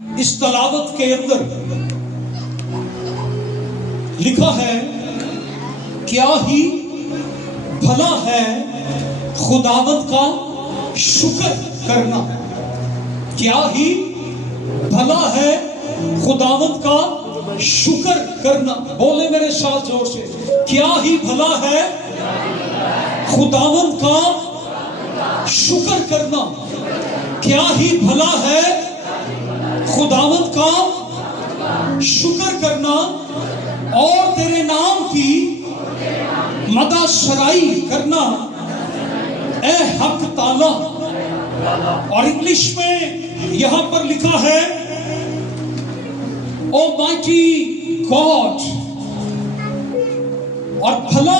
اس تلاوت کے اندر لکھا ہے کیا ہی بھلا ہے خداوند کا شکر کرنا. کیا ہی بھلا ہے خداوند کا شکر کرنا. بولے میرے ساتھ زور سے, کیا ہی بھلا ہے خداوند کا شکر کرنا. کیا ہی بھلا ہے خداوند کا شکر کرنا اور تیرے نام کی مدح شرائی کرنا اے حق تعالی. اور انگلش میں یہاں پر لکھا ہے Almighty God. اور بھلا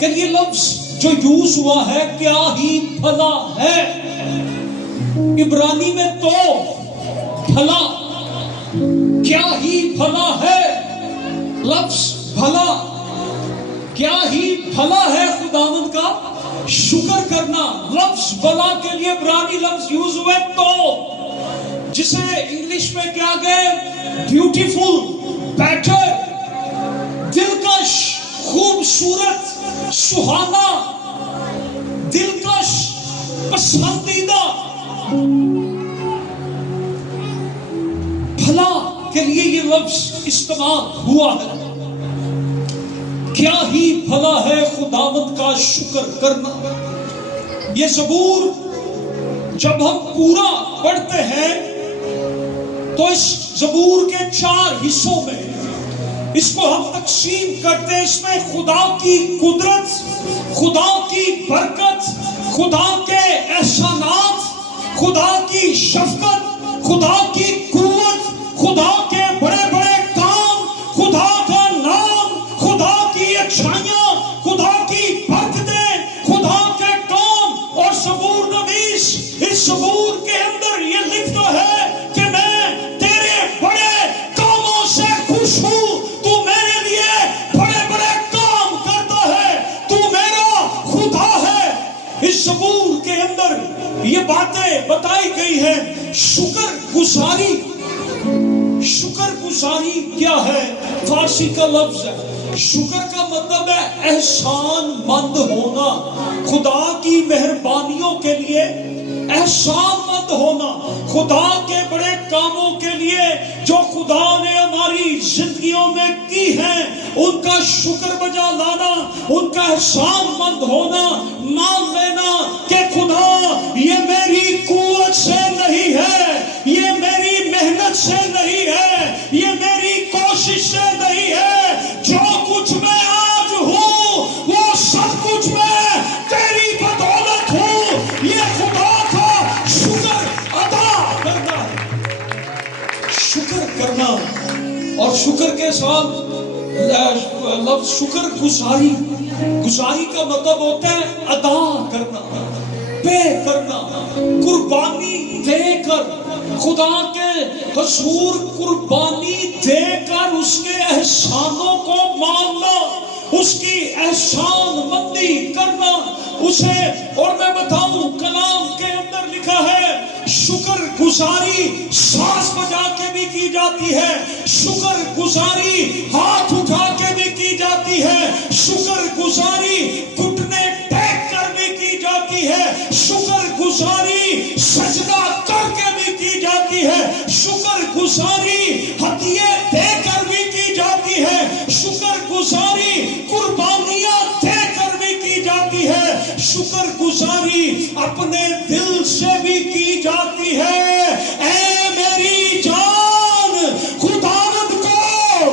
کہ یہ لفظ جو یوز ہوا ہے کیا ہی بھلا ہے, عبرانی میں تو بھلا, کیا ہی بھلا ہے لفظ بھلا, کیا ہی بھلا ہے خداوند کا شکر کرنا. لفظ بھلا کے لیے عبرانی لفظ یوز ہوئے تو, جسے انگلش میں کیا گئے بیوٹیفل, بیٹر, دلکش, خوبصورت, سہانا, دلکش, پسندیدہ. بھلا کے لیے یہ لفظ استعمال ہوا ہے. کیا ہی بھلا ہے خداوند کا شکر کرنا. یہ زبور جب ہم پورا پڑھتے ہیں تو اس زبور کے 4 حصوں میں اس کو ہم تقسیم کرتے ہیں. اس میں خدا کی قدرت, خدا کی برکت, خدا کے احسانات, خدا کی شفقت, خدا کی قوت, خدا کے بڑے بڑے کام, خدا کا نام, خدا کی اچھائیاں, خدا کی برکتیں, خدا کے کام. اور زبور نویس اس زبور کے اندر یہ لکھتا ہے کہ میں تیرے بڑے کاموں سے خوش ہوں, تو میرے لیے بڑے بڑے کام کرتا ہے, تو میرا خدا ہے. اس زبور کے اندر یہ باتیں بتائی گئی ہیں. شکر گزاری, شکر گزاری کیا ہے؟ فارسی کا لفظ ہے. شکر کا مطلب ہے احسان مند ہونا, خدا کی مہربانیوں کے لیے احسان مند ہونا, خدا کے بڑے کاموں کے لیے جو خدا نے ہماری زندگیوں میں کی ہیں ان کا شکر بجا لانا, ان کا احسان مند ہونا, مان لینا کہ خدا یہ میری قوت سے نہیں ہے, یہ میری محنت سے نہیں ہے, یہ میری کوشش سے نہیں ہے, جو کچھ میں آج ہوں وہ سب کچھ میں تیری بدولت ہوں. یہ خدا کا شکر ادا کرنا ہے, شکر کرنا. اور شکر کے ساتھ لفظ شکر گزاری, گزاری کا مطلب ہوتا ہے ادا کرنا, پے کرنا, قربانی دے کر, خدا کے حضور قربانی دے کر اس کے احسانوں کو ماننا, اس کی احسان مندی کرنا اسے. اور میں بتاؤں کلام کے اندر لکھا ہے شکر گزاری سانس بجا کے بھی کی جاتی ہے, شکر گزاری ہاتھ اٹھا کے بھی کی جاتی ہے, شکر گزاری گھٹنے ٹیک کر بھی کی جاتی ہے, شکر گزاری سجدہ کر کے بھی کی جاتی ہے, شکر گزاری ہدیے دے کر بھی کی جاتی ہے, شکر گزاری قربانیاں دے کر بھی کی جاتی ہے, شکر گزاری اپنے دل سے بھی کی جاتی ہے. اے میری جان خداوند کو,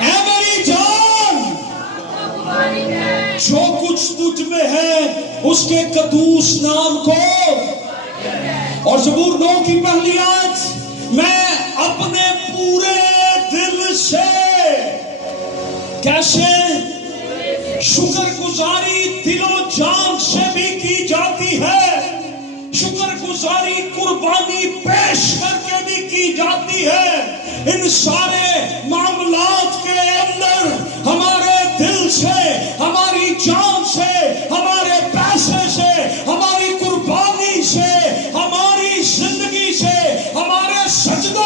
اے میری جان جو کچھ تجھ میں ہے اس کے قدوس نام کو. اور زبور 9 کی پہلی آیت, میں اپنے پورے دل سے, کیسے شکر گزاری دل و جان سے بھی کی جاتی ہے, شکر گزاری قربانی پیش کر کے بھی کی جاتی ہے. ان سارے معاملات کے اندر ہمارے دل سے, ہماری جان سے, ہمارے پیسے سے, ہماری قربانی سے, ہماری زندگی سے, ہمارے سجدوں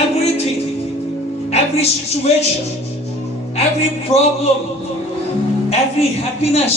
everything, every situation, every problem, every happiness,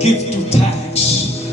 give to thanks,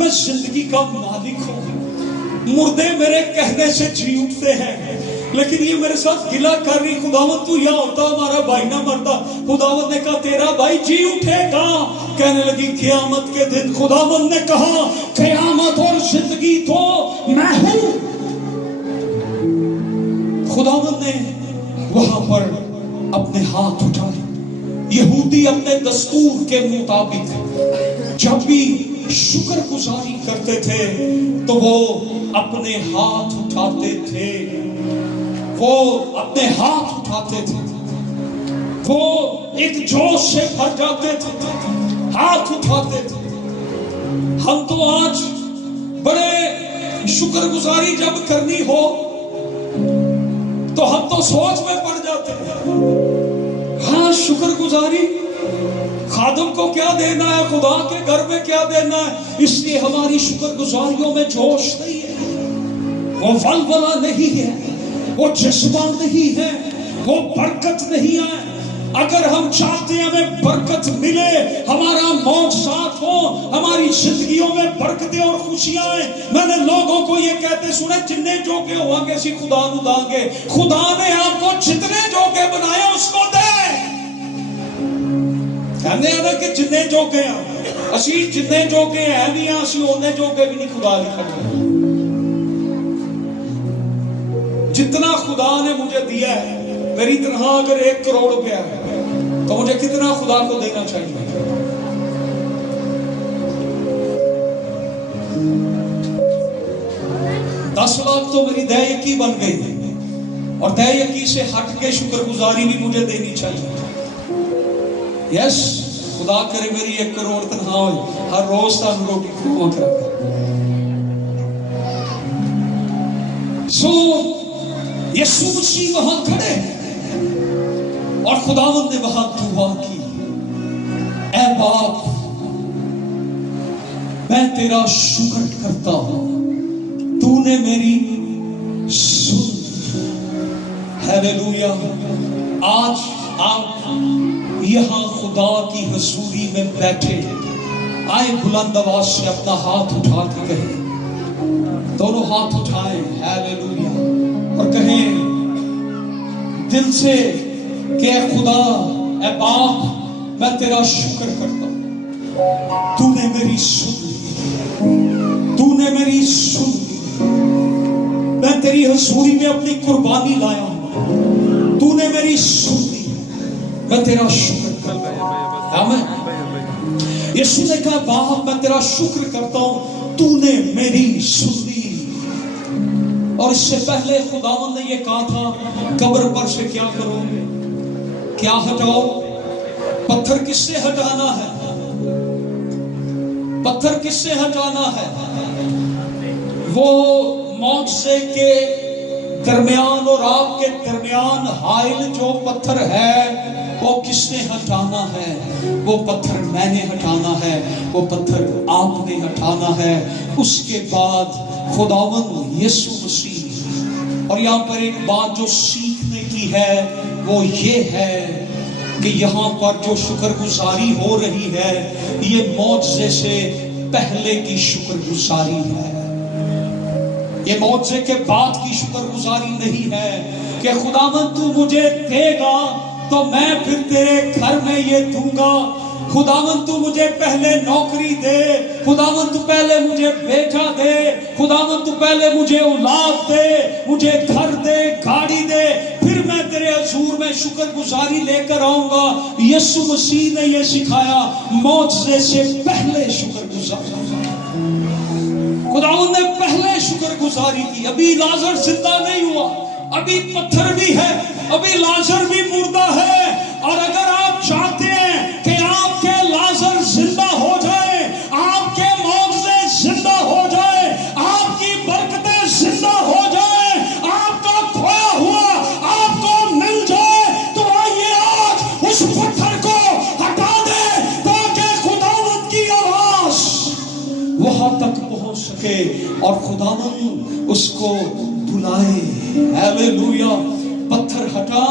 میں زندگی کا مالک ہوں. مردے میرے کہنے سے جی اٹھتے ہیں لیکن یہ میرے ساتھ گلا کر رہی خداوند تو یا ہوتا ہمارا بھائی نہ مرتا. خداوند نے کہا تیرا بھائی جی اٹھے گا. کہنے لگی قیامت کے دن. خداوند نے کہا قیامت اور زندگی تو میں ہوں. خداوند نے وہاں پر اپنے ہاتھ اٹھائے. یہودی اپنے دستور کے مطابق جب بھی شکر گزاری کرتے تھے تو وہ اپنے ہاتھ اٹھاتے تھے. وہ اپنے ہاتھ اٹھاتے تھے. وہ ایک جوش سے بھر جاتے تھے, ہاتھ اٹھاتے تھے. ہم تو آج بڑے شکر گزاری جب کرنی ہو تو ہم تو سوچ میں پڑ جاتے ہیں. ہاں شکر گزاری خادم کو کیا دینا ہے, خدا کے گھر میں کیا دینا ہے, اس لیے ہماری شکر گزاریوں میں جوش نہیں ہے, وہ ولولہ نہیں ہے, وہ جذبہ نہیں ہے, وہ برکت نہیں ہے. اگر ہم چاہتے ہیں ہمیں برکت ملے, ہمارا معجزات ہو, ہماری زندگیوں میں برکتیں اور خوشیاں آئیں. میں نے لوگوں کو یہ کہتے سنے جتنے جوگے ہوا گے اسی خدا نو داں گے. خدا نے آپ کو جتنے جوگے بنائے اس کو دے. کہنے ہیں کہ جتنے جوگے ہیں اسی جتنے جوگے ہیں نہیں ہیں اسی اونے جوگے بھی نہیں خدا لکھا گیا. جتنا خدا نے مجھے دیا ہے, میری تنہا اگر 1 کروڑ روپیہ ہے تو مجھے کتنا خدا کو دینا چاہیے؟ 10 لاکھ تو میری دے یقی بن گئی, اور دے یقی سے ہٹ کے شکر گزاری بھی مجھے دینی چاہیے. یس خدا کرے میری 1 کروڑ تنہا ہوئی, ہر روز تم روٹی کھوا کر. سو یسوع مسیح وہاں کھڑے اور خداوند نے وہاں دعا کی, اے باپ میں تیرا شکر کرتا ہوں, تو نے میری سن. ہیلیلویا. آج آپ یہاں خدا کی حضوری میں بیٹھے آئے, بلند آواز سے اپنا ہاتھ اٹھا کے کہیں, دونوں ہاتھ اٹھائیں ہیلیلویا, اور کہیں دل سے کہ اے خدا, اے باپ میں تیرا شکر کرتا ہوں, تو نے میری سن لی, تو نے میری سن لی. میں تیری حضوری میں اپنی قربانی لایا ہوں, تو نے میری سن لی, میں تیرا شکر کرتا ہوں. آمین. یسوع نے کہا باپ میں تیرا شکر کرتا ہوں, تو نے میری سن لی. اور اس سے پہلے خداوند نے یہ کہا تھا قبر پر سے کیا کرو گے, کیا ہٹاؤ. پتھر کس سے ہٹانا ہے, پتھر کس سے ہٹانا ہے. وہ معجزے کے درمیان اور آپ کے درمیان حائل جو پتھر ہے وہ کس نے ہٹانا ہے. وہ پتھر میں نے ہٹانا ہے, وہ پتھر آپ نے ہٹانا ہے. اس کے بعد خداوند یسوع مسیح, اور یہاں پر ایک بات جو سیکھنے کی ہے وہ یہ ہے کہ یہاں پر جو شکر گزاری ہو رہی ہے یہ معجزے سے پہلے کی شکر گزاری ہے. یہ معجزے کے بعد کی شکر گزاری نہیں ہے کہ خداوند تو مجھے دے گا تو میں پھر تیرے گھر میں یہ دوں گا. خداوند تو مجھے پہلے نوکری دے, خداوند تو پہلے مجھے بیٹا دے, خداوند تو پہلے مجھے اولاد دے, مجھے گھر دے, گاڑی دے, پھر میں تیرے حضور میں شکر گزاری لے کر آؤں گا. یسوع مسیح نے یہ سکھایا معجزے سے پہلے شکر گزاری. خداوند نے پہلے شکر گزاری کی. ابھی لازر زندہ نہیں ہوا, ابھی پتھر بھی ہے, ابھی لازر بھی مردہ ہے. اور اگر آپ چاہتے ہیں کہ آپ کے لازر زندہ ہو جائے, آپ کے معجزے زندہ ہو جائے, آپ کی برکتیں زندہ ہو جائیں, آپ کا کھویا ہوا آپ کو مل جائے, تو آئیے آج اس پتھر کو ہٹا دے تاکہ خداوند کی آواز وہاں تک پہنچ سکے اور خداوند اس کو بلائے. ہیلیلویا. پتھر ہٹا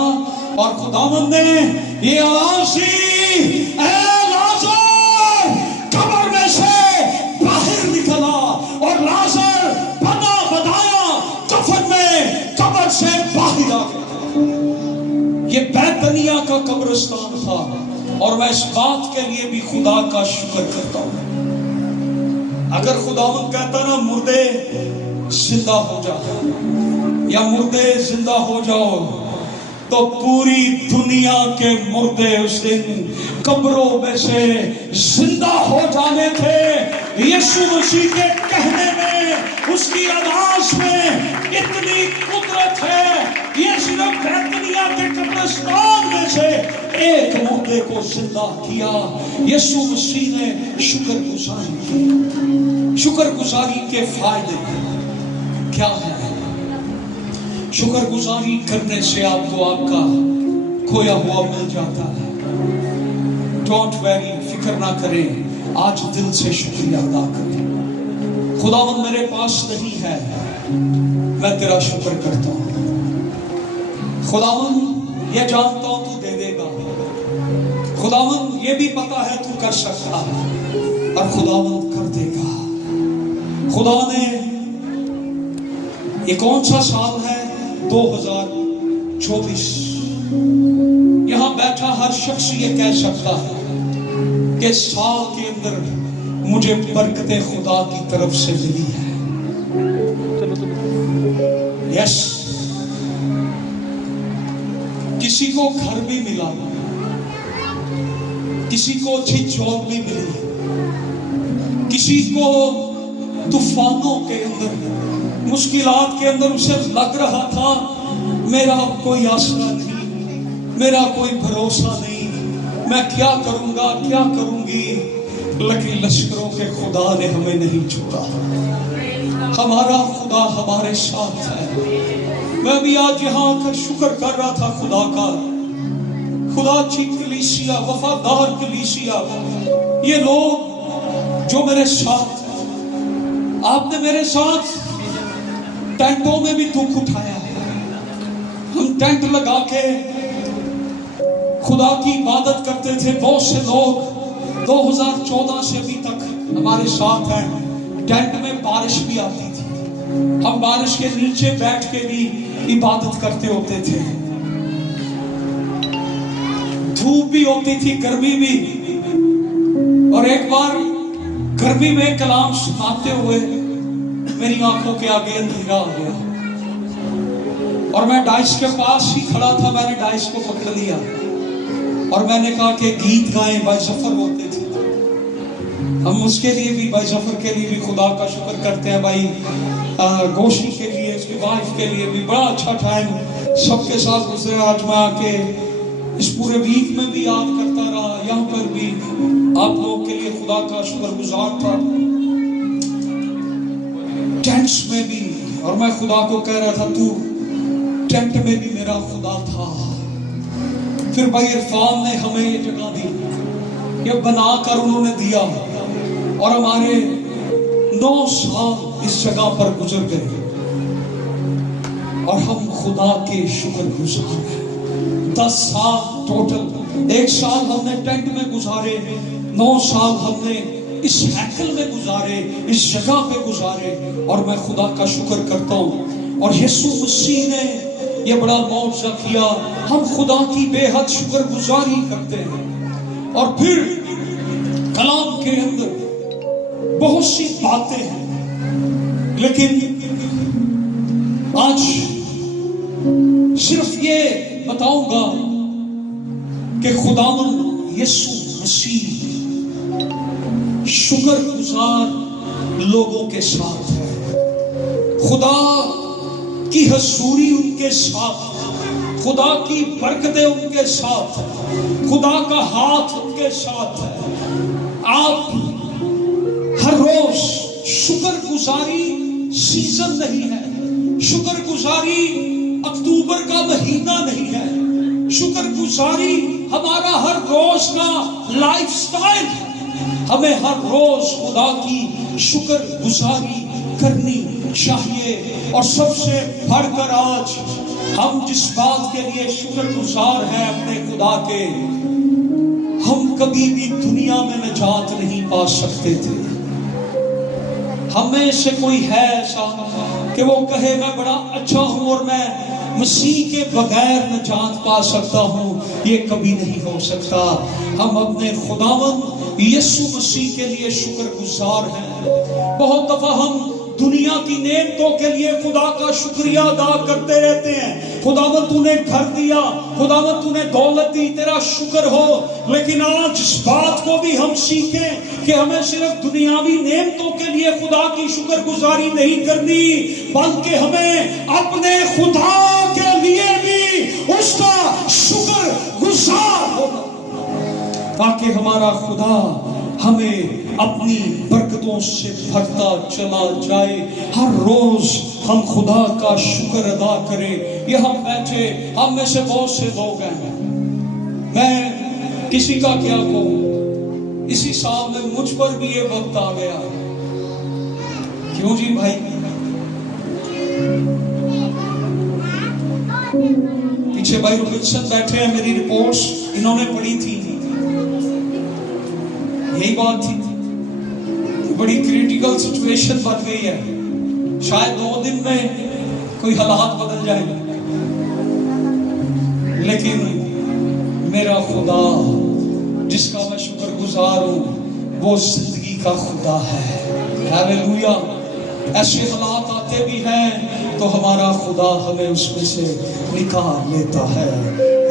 اور خداوند نے یہ آواز دی, اے لازر قبر میں سے باہر نکل قبرستان تھا، اور میں اس بات کے لیے بھی خدا کا شکر کرتا ہوں۔ اگر خداوند کہتا نا مردے زندہ ہو جاؤ یا مردے زندہ ہو جاؤ، تو پوری دنیا کے مردے اس دن قبروں میں سے زندہ ہو جانے تھے۔ یسوع مسیح کے کہنے میں، اس کی آواز میں اتنی قدرت ہے۔ یہ صرف بیتنیہ کے قبرستان میں سے ایک مردے کو زندہ کیا۔ یسوع مسیح نے شکر گزاری کی۔ شکر گزاری کے فائدے کیا ہیں؟ شکر گزاری کرنے سے آپ کو آپ کا کھویا ہوا مل جاتا ہے۔ ڈونٹ ویری، فکر نہ کریں، آج دل سے شکریہ ادا کریں۔ خداوند میرے پاس نہیں ہے، میں تیرا شکر کرتا ہوں۔ خداوند یہ جانتا ہوں تو دے دے گا، خداوند یہ بھی پتا ہے تو کر سکتا ہے، اور خداوند کر دے گا۔ خدا نے، یہ کون سا سال ہے؟ 2024۔ یہاں بیٹھا ہر شخص یہ کہہ سکتا ہے کہ سال کے اندر مجھے برکت خدا کی طرف سے ملی ہے۔ یس، کسی کو گھر بھی ملا، کسی کو اچھی جاب بھی ملی، کسی کو طوفانوں کے اندر، مشکلات کے اندر اسے لگ رہا تھا میرا کوئی آسرا نہیں، میرا کوئی بھروسہ نہیں، میں کیا کروں گا، کیا کروں گی، لیکن لشکروں کے خدا نے ہمیں نہیں چھوڑا۔ ہمارا خدا ہمارے ساتھ ہے۔ میں بھی آج یہاں آ کر شکر کر رہا تھا خدا کا۔ خدا کی کلیسیا، وفادار کلیسیا، یہ لوگ جو میرے ساتھ، آپ نے میرے ساتھ ٹینٹوں میں بھی دکھ اٹھایا ہے۔ ہم ٹینٹ لگا کے خدا کی عبادت کرتے تھے۔ بہت سے لوگ 2014 سے ابھی تک ہمارے ساتھ ہیں۔ ٹینٹ میں بارش بھی آتی تھی، ہم بارش کے نیچے بیٹھ کے بھی عبادت کرتے ہوتے تھے۔ دھوپ بھی ہوتی تھی، گرمی بھی، اور ایک بار گرمی میں کلام سناتے ہوئے میری آنکھوں کے آگے اندھیرا آ گیا، اور میں ڈائس کے پاس ہی کھڑا تھا۔ میں نے ڈائس کو پکڑ لیا اور میں نے کہا کہ گیت گائیں، بھائی ظفر ہوتے تھے۔ ہم اس کے لیے بھی، بھائی ظفر کے لیے بھی خدا کا شکر کرتے ہیں۔ بھائی گوشی کے لیے، اس کی وائف کے لیے بھی بڑا اچھا ٹائم سب کے ساتھ گزرے۔ آج میں آ کے اس پورے ویک میں بھی یاد کرتا رہا، یہاں پر بھی آپ لوگوں کے لیے خدا کا شکر گزار تھا، ٹینٹس میں بھی۔ اور میں خدا کو کہہ رہا تھا تو ٹینٹ میں بھی میرا خدا تھا۔ پھر بھائی عرفان نے ہمیں یہ جگہ دی، یہ بنا کر انہوں نے دیا، اور ہمارے 9 سال اس جگہ پر گزر گئے، اور ہم خدا کے شکر گزار ہیں۔ 10 سال ٹوٹل، 1 سال ہم نے ٹینٹ میں گزارے، 9 سال ہم نے اس ہیکل میں گزارے، اس جگہ پہ گزارے، اور میں خدا کا شکر کرتا ہوں۔ اور یسوع مسیح نے یہ بڑا معجزہ کیا۔ ہم خدا کی بے حد شکر گزاری کرتے ہیں۔ اور پھر کلام کے اندر بہت سی باتیں ہیں، لیکن آج صرف یہ بتاؤں گا کہ خداوند یسوع مسیح شکر گزار لوگوں کے ساتھ ہے۔ خدا کی حضوری ان کے ساتھ، خدا کی برکتیں ان کے ساتھ، خدا کا ہاتھ ان کے ساتھ ہے۔ آپ ہر روز شکر گزاری سیزن نہیں ہے، شکر گزاری اکتوبر کا مہینہ نہیں ہے، شکر گزاری ہمارا ہر روز کا لائف سٹائل ہے۔ ہمیں ہر روز خدا کی شکر گزاری کرنی چاہیے۔ اور سب سے بڑھ کر آج ہم جس بات کے لیے شکر گزار ہیں اپنے خدا کے، ہم کبھی بھی دنیا میں نجات نہیں پا سکتے تھے۔ ہمیں سے کوئی ہے ایسا کہ وہ کہے میں بڑا اچھا ہوں اور مسیح کے بغیر نجات پا سکتا ہوں، یہ کبھی نہیں ہو سکتا۔ ہم اپنے خداوند یسوع مسیح کے لیے شکر گزار ہیں۔ بہت دفعہ ہم دنیا کی نعمتوں کے لیے خدا کا شکریہ ادا کرتے رہتے ہیں، خداوند تو نے گھر دیا، خداوند تو نے دولت دی، تیرا شکر ہو۔ لیکن آج اس بات کو بھی ہم سیکھیں کہ ہمیں صرف دنیاوی نعمتوں کے لیے خدا کی شکر گزاری نہیں کرنی، بلکہ ہمیں اپنے خدا کے لیے بھی اس کا شکر گزار ہونا، تاکہ ہمارا خدا ہمیں اپنی برکتوں سے بھرتا چلا جائے۔ ہر روز ہم خدا کا شکر ادا کریں۔ یہاں بیٹھے ہم میں سے بہت سے لوگ ہیں، میں کسی کا کیا کہوں، اسی سال میں مجھ پر بھی یہ وقت آ گیا۔ کیوں جی بھائی؟ پیچھے بھائی روبرٹسن بیٹھے ہیں، میری رپورٹس انہوں نے پڑھی تھی، یہی بات تھی، بڑی کریٹیکل سچویشن بن گئی ہے، شاید 2 دن میں کوئی حالات بدل جائیں، لیکن میرا خدا جس کا میں شکر گزار ہوں وہ زندگی کا خدا ہے۔ ہاللیلویا۔ ایسے حالات آتے بھی ہیں تو ہمارا خدا ہمیں اس میں سے نکال لیتا ہے۔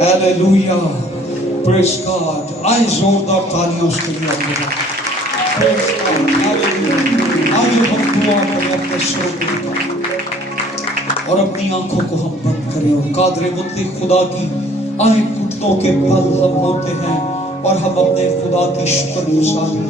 ہاللیلویا، پریز گاڈ۔ آئے زوردار تالیوں اس کے لیے۔ آئیے ہم دعا کریں اپنے سر اور اپنی آنکھوں کو ہم بند کریں، اور قادر مطلق خدا کی آئیں گھٹنوں کے بل ہم ہوتے ہیں اور ہم اپنے خدا کی شکر گزاری